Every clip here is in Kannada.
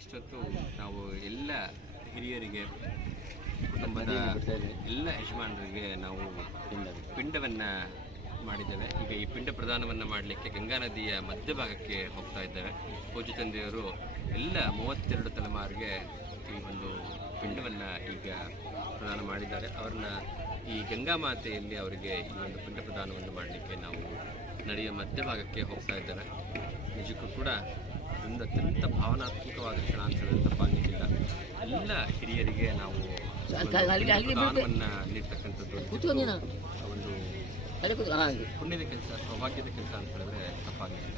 ಇಷ್ಟೊತ್ತು ನಾವು ಎಲ್ಲ ಹಿರಿಯರಿಗೆ, ಕುಟುಂಬದ ಎಲ್ಲ ಯಜಮಾನರಿಗೆ ನಾವು ಪಿಂಡವನ್ನು ಮಾಡಿದ್ದೇವೆ. ಈಗ ಈ ಪಿಂಡ ಪ್ರದಾನವನ್ನು ಮಾಡಲಿಕ್ಕೆ ಗಂಗಾ ನದಿಯ ಮಧ್ಯಭಾಗಕ್ಕೆ ಹೋಗ್ತಾ ಇದ್ದೇವೆ. ಪೂಜ್ಯ ತಂದೆಯವರು ಎಲ್ಲ 32 ತಲೆಮಾರಿಗೆ ಈ ಒಂದು ಪಿಂಡವನ್ನು ಈಗ ಪ್ರದಾನ ಮಾಡಿದ್ದಾರೆ. ಅವ್ರನ್ನ ಈ ಗಂಗಾ ಮಾತೆಯಲ್ಲಿ ಅವರಿಗೆ ಈ ಒಂದು ಪಿಂಡ ಪ್ರದಾನವನ್ನು ಮಾಡಲಿಕ್ಕೆ ನಾವು ನಡೆಯುವ ಮಧ್ಯಭಾಗಕ್ಕೆ ಹೋಗ್ತಾ ಇದ್ದೇವೆ. ನಿಜಕ್ಕೂ ಕೂಡ ಒಂದು ಅತ್ಯಂತ ಭಾವನಾತ್ಮಕವಾದ ಕ್ಷಣ ಅಂತ ಹೇಳಿದ್ರೆ ತಪ್ಪಾಗಲಿಕ್ಕಿಲ್ಲ. ಎಲ್ಲ ಹಿರಿಯರಿಗೆ ನಾವು ಪ್ರದಾನವನ್ನು ನೀಡ್ತಕ್ಕಂಥದ್ದು ಒಂದು ಪುಣ್ಯದ ಕೆಲಸ, ಸೌಭಾಗ್ಯದ ಕೆಲಸ ಅಂತ ಹೇಳಿದ್ರೆ ತಪ್ಪಾಗಲಿಕ್ಕಿಲ್ಲ.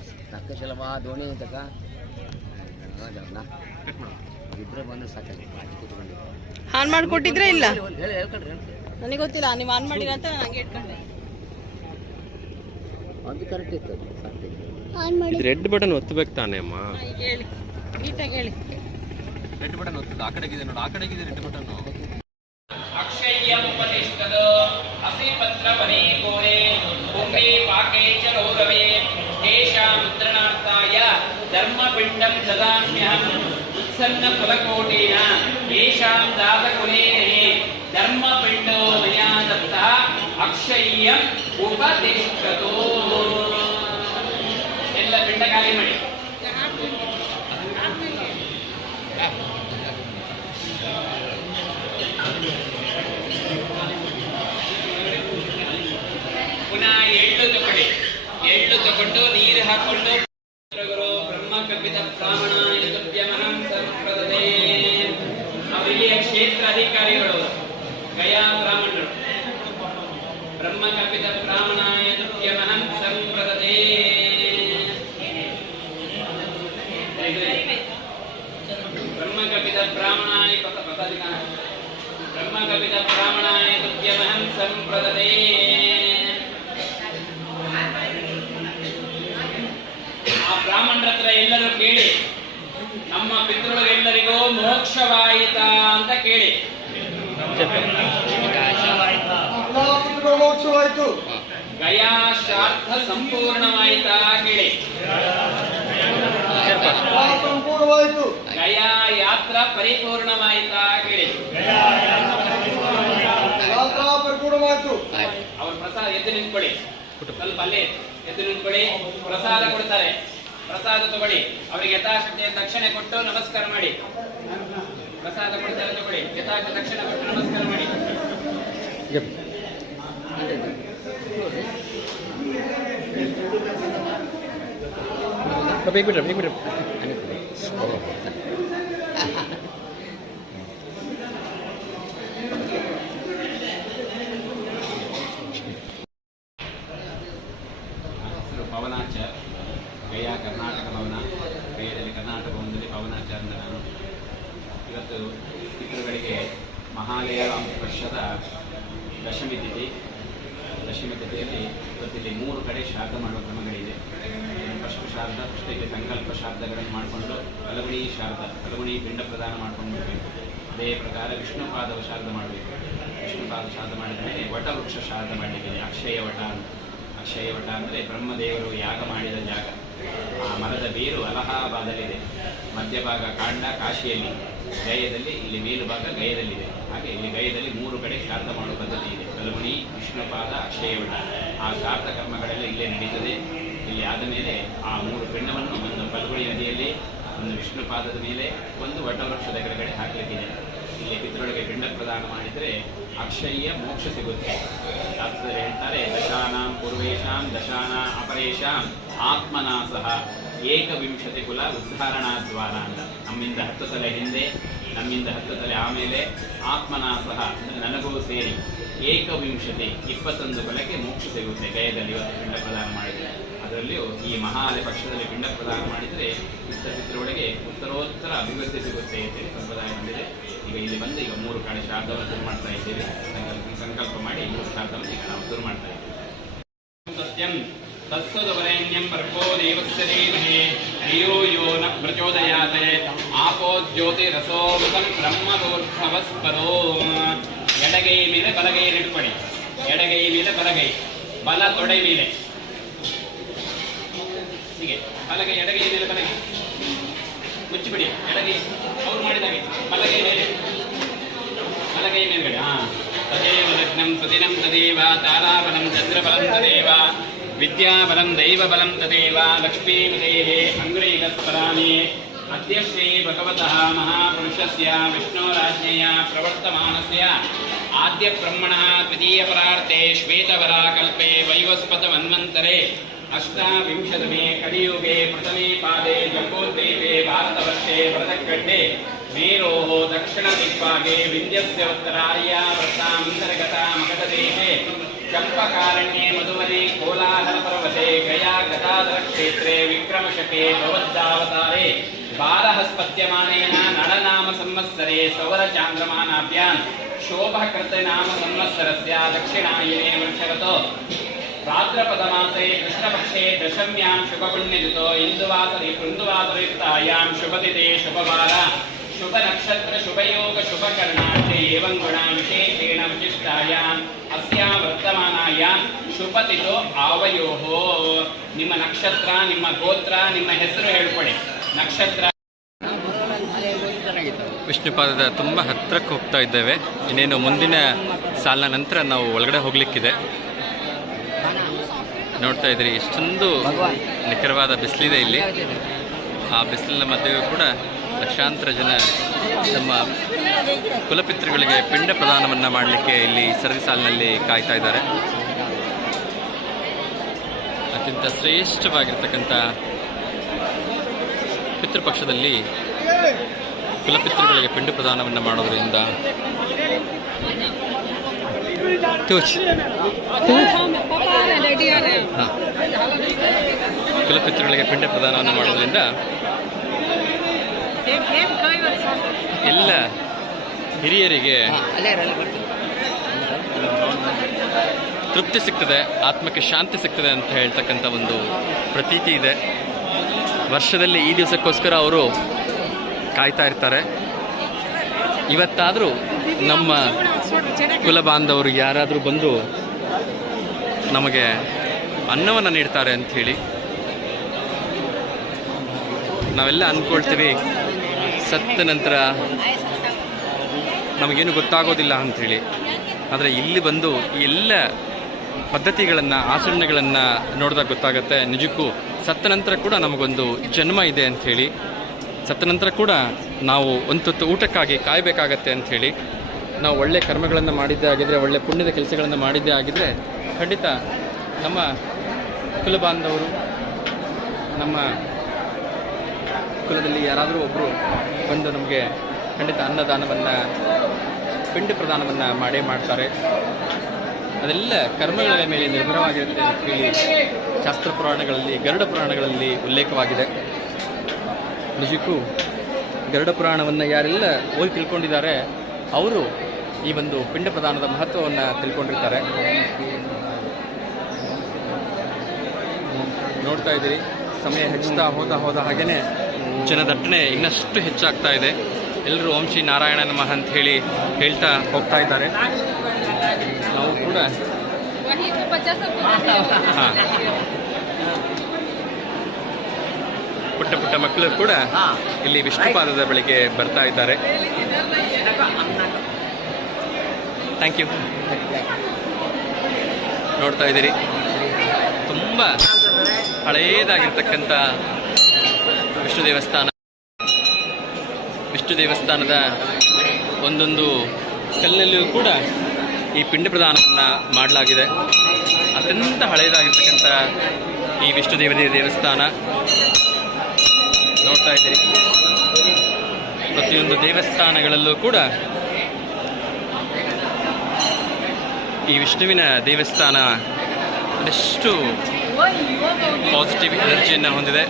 ಇಬ್ಬರೇ ಬಂದು ಸಾಕಾಗಿ ಕೂತ್ಕೊಂಡು ಆನ್ ಮಾಡಿಕೊಟ್ಟಿದ್ರೆ ಇಲ್ಲ ನನಗೆ ಗೊತ್ತಿಲ್ಲ. ನೀವು ಆನ್ ಮಾಡಿರ ಅಂತ ನನಗೆ ಇಟ್ಕೊಂಡೆ. ಅದು ಕರೆಕ್ಟ್ ಇತ್ತು. ಇದು ರೆಡ್ ಬಟನ್ ಒತ್ತಬೇಕು ತಾನೇ ಅಮ್ಮ? ಹೇಳಿ ನೀಟಾಗಿ ಹೇಳಿ. ರೆಡ್ ಬಟನ್ ಒತ್ತದು. ಆ ಕಡೆಗಿದೆ ನೋಡಿ, ಆ ಕಡೆಗಿದೆ ರೆಡ್ ಬಟನ್. ಅಕ್ಷಯ್ಯಂ ಉಪತಿಷ್ಠದ ಅಸಿ ಪತ್ರ ವನೇ ಗೋರೆ ಪುಂಗೇ ಪಾಕೇ ಚ ಗೌರವೇ ತೇಷಾಂ ಮುದ್ರಣಾರ್ಥಾಯ ಧರ್ಮಪಿಂಡಂ ದದಾಮ್ಯಹಂ ಉತ್ಸನ್ನ ಫಲಕೋಟೇನ ತೇಷಾಂ ದಾತಕುಲೇನೇ ಧರ್ಮಪಿಂಡೋ ಮಯಾ ದತ್ತಃ ಅಕ್ಷಯ್ಯಂ ಉಪತಿಷ್ಠತೋ. ಎಲ್ಲ ಪಿಂಡ ಖಾಲಿ ಮಾಡಿ. ಪುನಃ ಎಳ್ಳು ತಗೊಂಡು ನೀರು ಹಾಕೊಂಡು ಬ್ರಹ್ಮ ಕಪಿತ ಬ್ರಾಹ್ಮಣಾಯ ತುಭ್ಯಮಹಂ ಸಂಪ್ರದತೆ. ಅವರಿಲ್ಲಿಯ ಕ್ಷೇತ್ರ ಅಧಿಕಾರಿಗಳು ಗಯಾ ಬ್ರಾಹ್ಮಣರು. ಬ್ರಹ್ಮ ಕಪಿತ ಬ್ರಾಹ್ಮಣಾಯ ತುಭ್ಯಮಹಂ ಸಂಪ್ರದತೆ. ಬ್ರಹ್ಮ ಕಪಿತ ಬ್ರಾಹ್ಮಣಾಯ ಬ್ರಹ್ಮ ಕಪಿತ ಬ್ರಾಹ್ಮಣಾಯ ತುಭ್ಯಮಹಂ ಸಂಪ್ರದತೆ. ಬ್ರಾಹ್ಮಣರ ಹತ್ರ ಎಲ್ಲರೂ ಕೇಳಿ, ನಮ್ಮ ಪಿತೃಗಳಿಗೆಲ್ಲರಿಗೂ ಮೋಕ್ಷವಾಯಿತಾ ಅಂತ ಕೇಳಿ. ಮೋಕ್ಷವಾಯಿತು. ಗಯಾ ಶ್ರಾದ್ದ ಸಂಪೂರ್ಣವಾಯಿತಾ ಕೇಳಿ. ಸಂಪೂರ್ಣವಾಯಿತು. ಗಯಾ ಯಾತ್ರಾ ಪರಿಪೂರ್ಣವಾಯಿತಾ ಕೇಳಿ. ಯಾತ್ರಾ ಪರಿಪೂರ್ಣವಾಯಿತು. ಅವ್ರ ಪ್ರಸಾದ ಎದ್ದು ನಿಂತ್ಕೊಳ್ಳಿ, ಸ್ವಲ್ಪ ಅಲ್ಲೇ ಎದ್ದು ನಿಂತ್ಕೊಳ್ಳಿ. ಪ್ರಸಾದ ಕೊಡ್ತಾರೆ, ಪ್ರಸಾದ ತಗೊಳ್ಳಿ. ಅವರಿಗೆ ಯಥಾಶಕ್ತಿಯ ದಕ್ಷಿಣೆ ಕೊಟ್ಟು ನಮಸ್ಕಾರ ಮಾಡಿ. ಪ್ರಸಾದ ಕೊಡ್ತಾರೆ, ತಗೊಳ್ಳಿ. ಯಥಾಶಕ್ತಿ ದಕ್ಷಿಣೆ ಕೊಟ್ಟು ನಮಸ್ಕಾರ ಮಾಡಿ. ಪವನಾಚಾರ್ಯ, ಗಯಾ ಕರ್ನಾಟಕ ಭವನ, ಗಯದಲ್ಲಿ ಕರ್ನಾಟಕ ಭವನದಲ್ಲಿ ಪವನಾಚಾರ್ಯ ನಾನು. ಇವತ್ತು ಪಿತೃಗಳಿಗೆ ಮಹಾಲಯ ವರ್ಷದ ದಶಮಿ ತಿಥಿ. ದಶಮಿ ತಿಥಿಯಲ್ಲಿ ಇವತ್ತಿಲ್ಲಿ 3 ಕಡೆ ಶ್ರಾದ್ದ ಮಾಡುವ ಕ್ರಮಗಳಿದೆ. ಪಶ್ಚಿಮ ಶ್ರಾದ್ದ, ಪುಷ್ಟಿಗೆ ಸಂಕಲ್ಪ ಶ್ರಾದ್ದಗಳನ್ನು ಮಾಡಿಕೊಂಡು ಫಲಗುಣಿ ಶ್ರಾದ್ದ, ಫಲಗುಣಿ ಪಿಂಡ ಪ್ರದಾನ ಮಾಡ್ಕೊಂಡು ಬರಬೇಕು. ಅದೇ ಪ್ರಕಾರ ವಿಷ್ಣುಪಾದವ ಶ್ರಾದ್ದ ಮಾಡಬೇಕು. ವಿಷ್ಣುಪಾದ ಶ್ರಾದ್ದ ಮಾಡಿದ ಮೇಲೆ ವಟವೃಕ್ಷ ಶ್ರಾದ್ದ ಮಾಡಲಿಕ್ಕಿದೆ. ಅಕ್ಷಯ ವಟ ಅಂತ. ಅಕ್ಷಯ ವಟ ಅಂದರೆ ಬ್ರಹ್ಮದೇವರು ಯಾಗ ಮಾಡಿದ ಜಾಗ. ಆ ಮರದ ಬೇರು ಅಲಹಾಬಾದಲ್ಲಿದೆ, ಮಧ್ಯಭಾಗ ಕಾಂಡ ಕಾಶಿಯಲ್ಲಿ, ಗಯದಲ್ಲಿ, ಇಲ್ಲಿ ಮೇಲುಭಾಗ ಗಯದಲ್ಲಿದೆ. ಹಾಗೆ ಇಲ್ಲಿ ಗಯದಲ್ಲಿ 3 ಕಡೆ ಶ್ರಾದ್ದ ಮಾಡುವ ಪದ್ಧತಿ ಇದೆ. ಫಲಗುಣಿ, ವಿಷ್ಣುಪಾದ, ಅಕ್ಷಯ ವಟ. ಆ ಶ್ರಾದ್ದ ಕರ್ಮಗಳೆಲ್ಲ ಇಲ್ಲೇ ನಡೀತದೆ. ಇಲ್ಲಿ ಆದ ಮೇಲೆ ಆ 3 ಪಿಂಡವನ್ನು ಒಂದು ಫಲ್ಗುಣಿ ನದಿಯಲ್ಲಿ, ಒಂದು ವಿಷ್ಣುಪಾದದ ಮೇಲೆ, ಒಂದು ವಟವೃಕ್ಷದ ಕೆಳಗಡೆ ಹಾಕಲಿಕ್ಕಿದೆ. ಇಲ್ಲಿ ಪಿತೃಗಳಿಗೆ ಪಿಂಡ ಪ್ರದಾನ ಮಾಡಿದರೆ ಅಕ್ಷಯ್ಯ ಮೋಕ್ಷ ಸಿಗುತ್ತೆ. ಶಾಸ್ತ್ರದಲ್ಲಿ ಹೇಳ್ತಾರೆ, ದಶಾನಾಂ ಪೂರ್ವೇಶಾಂ ದಶಾನ ಅಪರೇಶಾಂ ಆತ್ಮನಾ ಸಹ ಏಕವಿಂಶತಿ ಕುಲ ಉದ್ಧಾರಣಾದ್ವಾರ ಅಂತ. ನಮ್ಮಿಂದ 10 ತಲೆ ಹಿಂದೆ, ನಮ್ಮಿಂದ 10 ತಲೆ ಆಮೇಲೆ, ಆತ್ಮನಾ ಸಹ ನನಗೂ ಸೇರಿ ಏಕವಿಂಶತಿ 21 ಕುಲಕ್ಕೆ ಮೋಕ್ಷ ಸಿಗುತ್ತೆ. ಗಯದಲ್ಲಿ ಇವತ್ತು ಪಿಂಡ ಪ್ರದಾನ ಮಾಡಿದರೆ, ಅದರಲ್ಲಿಯೂ ಈ ಮಹಾಲಯ ಪಕ್ಷದಲ್ಲಿ ಪಿಂಡ ಪ್ರದಾನ ಮಾಡಿದರೆ ಪಿತೃಗಳಿಗೆ ಉತ್ತರೋತ್ತರ ಅಭಿವೃದ್ಧಿ ಸಿಗುತ್ತೆ ಅಂತೇಳಿ ಸಂಪ್ರದಾಯ ಬಂದಿದೆ. ಈಗ ಇಲ್ಲಿ ಬಂದು ಈಗ 3 ಕಡೆ ಶ್ರಾದ್ದವನ್ನು ಶುರು ಮಾಡ್ತಾ ಇದ್ದೀವಿ. ಸಂಕಲ್ಪ ಮಾಡಿ 3 ಶ್ರಾದ್ದವನ್ನು ಈಗ ನಾವು ಶುರು ಮಾಡ್ತಾ ಇದ್ದೀವಿ. ಸತ್ಯಂ ತತ್ಸದವರೇಣ್ಯಂ ಭರ್ಗೋ ದೇವಸ್ಯ ಧೀಮಹಿ ಧಿಯೋ ಯೋ ನ ಪ್ರಚೋದಯಾತ್ ಆಪೋ ಜ್ಯೋತಿರಸೋಮೃತಂ ಬ್ರಹ್ಮದೋರ್ಧವಸ್ಪದೋ. ಎಡಗೈ ಮೇಲೆ ಬಲಗೈ ಹಿಡ್ಕೊಳ್ಳಿ. ಎಡಗೈ ಮೇಲೆ ಬಲಗೈ, ಬಲ ತೊಡೆ ಮೇಲೆ, ಹೀಗೆ ಬಲಗೈ ಎಡಗೈ ಮೇಲೆ ಬಲಗೈ. ಮುಚ್ಚಿಬಿಡಿ. ಎಡಗೈ ಅವ್ರು ಮಾಡಿದಾಗೆ ಬಲಗೈ ಮೇಲೆ, ಬಲಗೈ ಮೇಲ್ಗಡೆ. ತದೇವ ಲಗ್ನಂ ಸುದಿನಂ ತದೇವ ತಾರಾಬಲಂ ಚಂದ್ರಬಲಂ ತದೇವ ವಿದ್ಯಾಬಲಂ ದೈವಬಲಂ ತದೇವ ಲಕ್ಷ್ಮೀಪದೇಃ ಅಂಗುಲೀಕಸ್ಮರಾಮಿ. ಅದ್ಯ ಶ್ರೀ ಭಗವತಃ ಮಹಾಪುರುಷಸ್ಯ ವಿಷ್ಣೋರಾಜ್ಞೆಯ ಪ್ರವರ್ತಮಾನಸ್ಯ ಆದ್ಯ ಬ್ರಹ್ಮಣಃ ದ್ವಿತೀಯ ಪರಾರ್ತೆ ಶ್ವೇತವರಾಕಲ್ಪೆ ವೈವಸ್ವತ ಮನ್ವಂತರೆ ಅಷ್ಟಾವಿಂಶತಮೇ ಕಲಿಯುಗೆ ಪ್ರಥಮೇ ಪಾದೆ ಜಂಬೂದ್ವೀಪೆ ಭಾರತವರ್ಷೆ ವರದಖಂಡೆ ಮೇರೋಃ ದಕ್ಷಿಣದಿಗ್ಭಾಗೆ ವಿಂಧ್ಯಸ್ಯ ಉತ್ತರಾರ್ಯಾವೃತ್ತಾಮಂತರ್ಗತ ಮಗಧದೇಶೆ ಚಂಪಕಾರಣ್ಯೆ ಮಧುಮರಿ ಕೋಲಾಹಲಪರ್ವತೆ ಗಯಾ ಗದಾಧರಕ್ಷೇತ್ರೆ ವಿಕ್ರಮಶಕೆ ಭಗವದ್ದಾವತಾರೆ ಬಾಲಹಸ್ಪತ್ಯಮಾನೇನ ನಳನಾಮ ಸಂವತ್ಸರೆ ಸೌರಚಾಂದ್ರಮಾನಾಭ್ಯಾಂ ಶೋಭಕೃತನಾಮ ಸಂವತ್ಸರಸ್ಯ ದಕ್ಷಿಣಾಯನೆ ವರ್ಷಗತೋ ಭಾದ್ರಪದಮಾಸೆ ಕೃಷ್ಣಪಕ್ಷೆ ದಶಮ್ಯಾಂ ಶುಭಪುಣ್ಯಯುತೋ ಇಂದುವಾಸರಯುಕ್ತಾಯಾಂ ಶುಭತಿಥೆ ಶುಭವಾರ ಶುಭ ನಕ್ಷತ್ರ ಶುಭಯೋಗ ಶುಭಕರ್ಣಾಷ್ಟೇ ಏವಂ ಗುಣ ವಿಶೇಷೇಣ ವಿಶಿಷ್ಟಾಯಾಂ ಅಸ್ಯಾಂ ವರ್ತಮಾನಾಯಾಂ ಶುಭತಿಥೋ ಆವಯೋಃ. ನಿಮ್ಮ ನಕ್ಷತ್ರ, ನಿಮ್ಮ ಗೋತ್ರ, ನಿಮ್ಮ ಹೆಸರು ಹೇಳ್ಕೊಡಿ. ನಕ್ಷತ್ರ ವಿಷ್ಣುಪಾದದ ತುಂಬ ಹತ್ತಿರಕ್ಕೆ ಹೋಗ್ತಾ ಇದ್ದೇವೆ. ಇನ್ನೇನು ಮುಂದಿನ ಸಾಲಿನ ನಂತರ ನಾವು ಒಳಗಡೆ ಹೋಗ್ಲಿಕ್ಕಿದೆ. ನೋಡ್ತಾ ಇದ್ದೀರಿ ಎಷ್ಟೊಂದು ನಿಖರವಾದ ಬಿಸಿಲಿದೆ ಇಲ್ಲಿ. ಆ ಬಿಸಿಲಿನ ಮಧ್ಯೆಯೂ ಕೂಡ ಲಕ್ಷಾಂತರ ಜನ ನಮ್ಮ ಕುಲಪಿತೃಗಳಿಗೆ ಪಿಂಡ ಪ್ರದಾನವನ್ನು ಮಾಡಲಿಕ್ಕೆ ಇಲ್ಲಿ ಸರದಿ ಸಾಲಿನಲ್ಲಿ ಕಾಯ್ತಾ ಇದ್ದಾರೆ. ಅತ್ಯಂತ ಶ್ರೇಷ್ಠವಾಗಿರ್ತಕ್ಕಂಥ ಪಿತೃಪಕ್ಷದಲ್ಲಿ ಕುಲಪಿತೃಗಳಿಗೆ ಪಿಂಡ ಪ್ರದಾನವನ್ನು ಮಾಡೋದ್ರಿಂದ ಕುಲಪಿತೃಗಳಿಗೆ ಪಿಂಡ ಪ್ರದಾನವನ್ನು ಮಾಡೋದ್ರಿಂದ ಎಲ್ಲ ಹಿರಿಯರಿಗೆ ತೃಪ್ತಿ ಸಿಗ್ತದೆ, ಆತ್ಮಕ್ಕೆ ಶಾಂತಿ ಸಿಗ್ತದೆ ಅಂತ ಹೇಳ್ತಕ್ಕಂಥ ಒಂದು ಪ್ರತೀತಿ ಇದೆ. ವರ್ಷದಲ್ಲಿ ಈ ದಿವಸಕ್ಕೋಸ್ಕರ ಅವರು ಕಾಯ್ತಾ ಇರ್ತಾರೆ. ಇವತ್ತಾದರೂ ನಮ್ಮ ಕುಲ ಬಾಂಧವರು ಯಾರಾದರೂ ಬಂದು ನಮಗೆ ಅನ್ನವನ್ನು ನೀಡ್ತಾರೆ ಅಂಥೇಳಿ ನಾವೆಲ್ಲ ಅಂದ್ಕೊಳ್ತೀವಿ. ಸತ್ತ ನಂತರ ನಮಗೇನು ಗೊತ್ತಾಗೋದಿಲ್ಲ ಅಂಥೇಳಿ. ಆದರೆ ಇಲ್ಲಿ ಬಂದು ಈ ಎಲ್ಲ ಪದ್ಧತಿಗಳನ್ನು, ಆಚರಣೆಗಳನ್ನು ನೋಡಿದಾಗ ಗೊತ್ತಾಗುತ್ತೆ ನಿಜಕ್ಕೂ ಸತ್ತ ನಂತರ ಕೂಡ ನಮಗೊಂದು ಜನ್ಮ ಇದೆ ಅಂಥೇಳಿ, ಸತ್ತ ನಂತರ ಕೂಡ ನಾವು ಒಂದು ತುತ್ತು ಊಟಕ್ಕಾಗಿ ಕಾಯಬೇಕಾಗತ್ತೆ ಅಂಥೇಳಿ. ನಾವು ಒಳ್ಳೆ ಕರ್ಮಗಳನ್ನು ಮಾಡಿದ್ದೇ ಆಗಿದ್ದರೆ, ಒಳ್ಳೆ ಪುಣ್ಯದ ಕೆಲಸಗಳನ್ನು ಮಾಡಿದ್ದೇ ಆಗಿದ್ದರೆ ಖಂಡಿತ ನಮ್ಮ ಕುಲ ಬಾಂಧವರು, ನಮ್ಮ ಕುಲದಲ್ಲಿ ಯಾರಾದರೂ ಒಬ್ಬರು ಬಂದು ನಮಗೆ ಖಂಡಿತ ಅನ್ನದಾನವನ್ನು, ಪಿಂಡ ಪ್ರದಾನವನ್ನು ಮಾಡೇ ಮಾಡ್ತಾರೆ. ಅದೆಲ್ಲ ಕರ್ಮಗಳ ಮೇಲೆ ನಿರ್ಭರವಾಗಿರುತ್ತೆ ಅಂತ ಹೇಳಿ ಶಾಸ್ತ್ರ ಪುರಾಣಗಳಲ್ಲಿ, ಗರುಡ ಪುರಾಣಗಳಲ್ಲಿ ಉಲ್ಲೇಖವಾಗಿದೆ. ನಿಜಕ್ಕೂ ಗರುಡ ಪುರಾಣವನ್ನು ಯಾರೆಲ್ಲ ಓದಿ ತಿಳ್ಕೊಂಡಿದ್ದಾರೆ ಅವರು ಈ ಒಂದು ಪಿಂಡ ಪ್ರದಾನದ ಮಹತ್ವವನ್ನು ತಿಳ್ಕೊಂಡಿರ್ತಾರೆ. ನೋಡ್ತಾ ಇದ್ದೀರಿ, ಸಮಯ ಹೆಚ್ಚುತ್ತಾ ಹೋದ ಹಾಗೆಯೇ ಜನದಟ್ಟಣೆ ಇನ್ನಷ್ಟು ಹೆಚ್ಚಾಗ್ತಾ ಇದೆ. ಎಲ್ಲರೂ ಓಂ ಶ್ರೀ ನಾರಾಯಣ ನಮಃ ಅಂತ ಹೇಳಿ ಹೇಳ್ತಾ ಹೋಗ್ತಾ ಇದ್ದಾರೆ. ನಾವು ಕೂಡ ಪುಟ್ಟ ಪುಟ್ಟ ಮಕ್ಕಳು ಕೂಡ ಇಲ್ಲಿ ವಿಷ್ಣುಪಾದದ ಬಳಿಗೆ ಬರ್ತಾ ಇದ್ದಾರೆ. Thank you. ನೋಡ್ತಾ ಇದ್ದೀರಿ, ತುಂಬ ಹಳೆಯದಾಗಿರ್ತಕ್ಕಂಥ ವಿಷ್ಣು ದೇವಸ್ಥಾನ. ವಿಷ್ಣು ದೇವಸ್ಥಾನದ ಒಂದೊಂದು ಕಲ್ಲಲ್ಲಿಯೂ ಕೂಡ ಈ ಪಿಂಡ ಪ್ರದಾನವನ್ನು ಮಾಡಲಾಗಿದೆ. ಅತ್ಯಂತ ಹಳೆಯದಾಗಿರ್ತಕ್ಕಂಥ ಈ ವಿಷ್ಣು ದೇವಸ್ಥಾನ ನೋಡ್ತಾ ಇದ್ದೀರಿ. ಪ್ರತಿಯೊಂದು ದೇವಸ್ಥಾನಗಳಲ್ಲೂ ಕೂಡ ಈ ವಿಷ್ಣುವಿನ ದೇವಸ್ಥಾನ ಎಷ್ಟು ಪಾಸಿಟಿವ್ ಎನರ್ಜಿಯನ್ನು ಹೊಂದಿದೆ,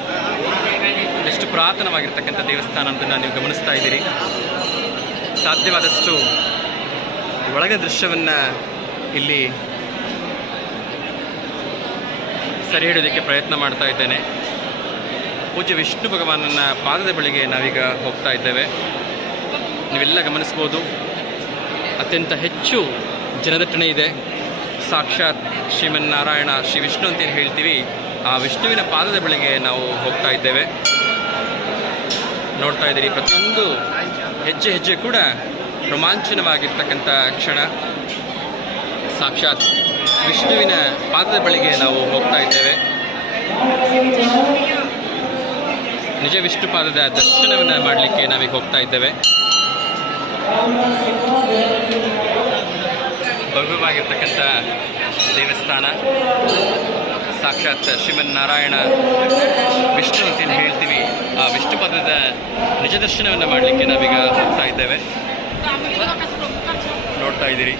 ಎಷ್ಟು ಪುರಾತನವಾಗಿರ್ತಕ್ಕಂಥ ದೇವಸ್ಥಾನ ಅಂತ ನೀವು ಗಮನಿಸ್ತಾ ಇದ್ದೀರಿ. ಸಾಧ್ಯವಾದಷ್ಟು ಒಳಗಿನ ದೃಶ್ಯವನ್ನು ಇಲ್ಲಿ ಸೆರೆ ಹಿಡಿಯೋದಕ್ಕೆ ಪ್ರಯತ್ನ ಮಾಡ್ತಾ ಇದ್ದೇನೆ. ಪೂಜ್ಯ ವಿಷ್ಣು ಭಗವಾನನ ಪಾದದ ಬಳಿಗೆ ನಾವೀಗ ಹೋಗ್ತಾ ಇದ್ದೇವೆ. ನೀವೆಲ್ಲ ಗಮನಿಸ್ಬೋದು, ಅತ್ಯಂತ ಹೆಚ್ಚು ಜನದಟ್ಟಣೆ ಇದೆ. ಸಾಕ್ಷಾತ್ ಶ್ರೀಮನ್ನಾರಾಯಣ, ಶ್ರೀ ವಿಷ್ಣು ಅಂತೇನು ಹೇಳ್ತೀವಿ, ಆ ವಿಷ್ಣುವಿನ ಪಾದದ ಬಳಿಗೆ ನಾವು ಹೋಗ್ತಾ ಇದ್ದೇವೆ. ನೋಡ್ತಾ ಇದ್ದೀರಿ. ಪ್ರತಿಯೊಂದು ಹೆಜ್ಜೆ ಹೆಜ್ಜೆ ಕೂಡ ರೋಮಾಂಚನವಾಗಿರ್ತಕ್ಕಂಥ ಕ್ಷಣ. ಸಾಕ್ಷಾತ್ ವಿಷ್ಣುವಿನ ಪಾದದ ಬಳಿಗೆ ನಾವು ಹೋಗ್ತಾ ಇದ್ದೇವೆ. ನಿಜ ವಿಷ್ಣು ಪಾದದ ದರ್ಶನವನ್ನು ಮಾಡಲಿಕ್ಕೆ ನಾವೀಗ ಹೋಗ್ತಾ ಇದ್ದೇವೆ. ಭವ್ಯವಾಗಿರ್ತಕ್ಕಂಥ ದೇವಸ್ಥಾನ, ಸಾಕ್ಷಾತ್ ಶ್ರೀಮನ್ನಾರಾಯಣ ವಿಷ್ಣು ಅಂತೇನು ಹೇಳ್ತೀವಿ, ಆ ವಿಷ್ಣು ಪಾದದ ನಿಜ ದರ್ಶನವನ್ನು ಮಾಡಲಿಕ್ಕೆ ನಾವೀಗ ಹೋಗ್ತಾ ಇದ್ದೇವೆ. ನೋಡ್ತಾ ಇದ್ದೀರಿ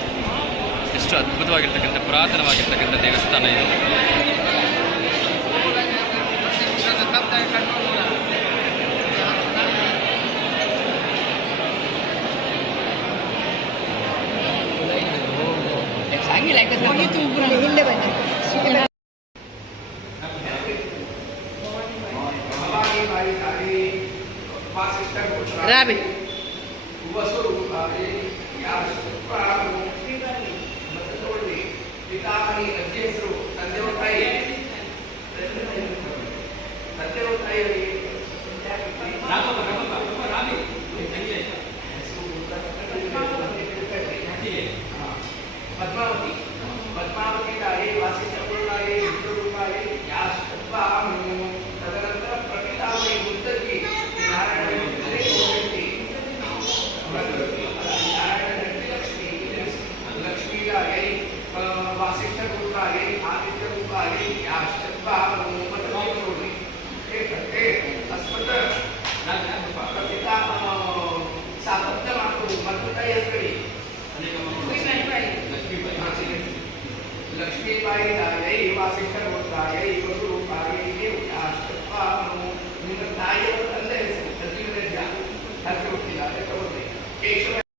ಎಷ್ಟು ಅದ್ಭುತವಾಗಿರ್ತಕ್ಕಂಥ ಪುರಾತನವಾಗಿರ್ತಕ್ಕಂಥ ದೇವಸ್ಥಾನ ಇದು. ರಾಬಿ ರಾಮ